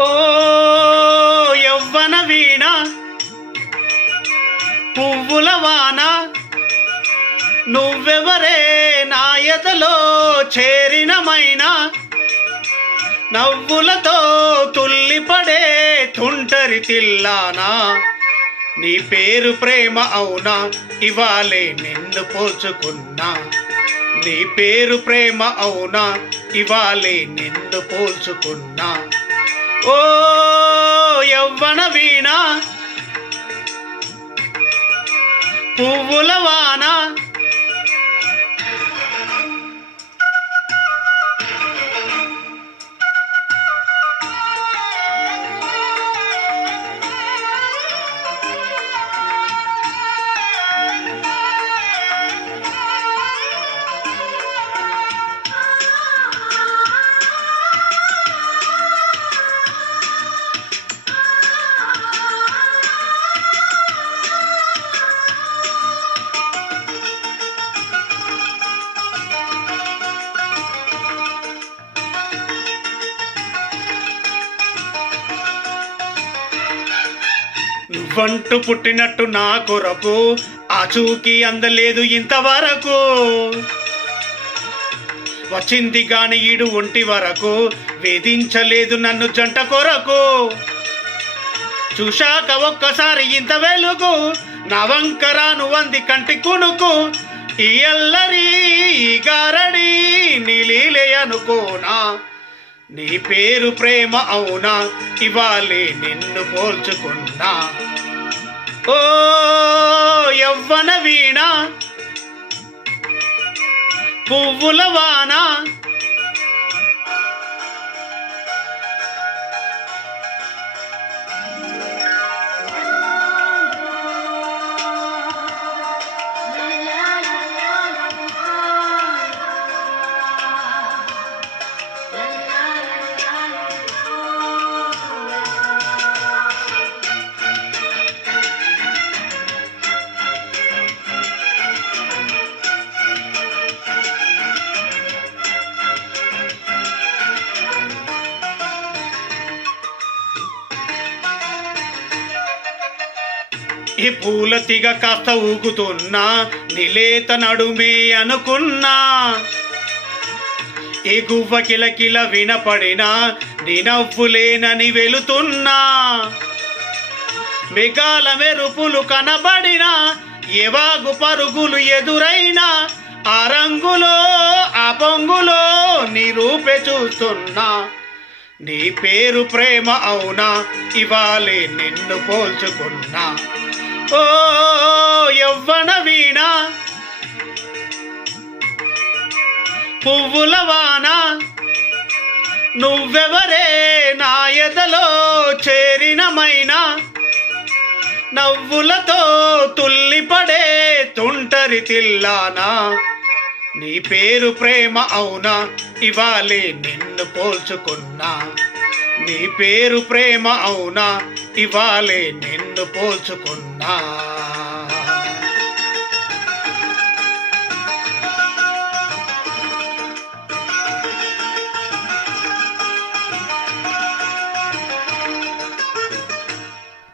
ఓ యవ్వన వీణ పువ్వుల వాన నువ్వెవరే నా ఎదలో చేరినమైనా నవ్వులతో తుల్లిపడే తుంటరి తిల్లానా నీ పేరు ప్రేమ అవునా ఇవాళే నిన్ను పోల్చుకున్నా నీ పేరు ప్రేమ అవునా ఇవాళే నిన్ను పోల్చుకున్నా ఓ యవ్వన వీణ పువ్వుల వాన నువ్వంటూ పుట్టినట్టు నా కొరకు ఆచూకీ అందలేదు ఇంతవరకు వచ్చింది గాని ఈడు ఒంటి వరకు వేధించలేదు నన్ను జంట కొరకు చూశాక ఒక్కసారి ఇంత వెలుగు నా వంకరాను వంది కంటి కునుకు ఈ అల్లరి ఈ గారడి నీలీలే అనుకోనా నీ పేరు ప్రేమ అవునా ఇవాళే నిన్ను పోల్చుకున్నా ఓ యవ్వన వీణ పువ్వుల వాన ఈ పూల తీగ కాస్త ఊగుతున్నా నిలేత నడుమే అనుకున్నా ఈ గువ్వ కిలకిల వినపడినా నీ నవ్వులేనని వెళుతున్నా మేఘాల మెరుపులు కనబడినా ఏవాగు పరుగులు ఎదురైనా ఆ రంగులో ఆ పొంగులో నీ రూపే చూస్తున్నా నీ పేరు ప్రేమ అవునా ఇవాళే నిన్ను పోల్చుకున్నా ఓ యవ్వన వీణ పువ్వుల వాన నువ్వెవరే నా ఎదలో చేరినమైనా నవ్వులతో తుల్లిపడే తుంటరి తిల్లానా నీ పేరు ప్రేమ అవునా ఇవాళే నిన్ను పోల్చుకున్నా నీ పేరు ప్రేమ అవునా ఇవాళే నిన్ను పోల్చుకున్నా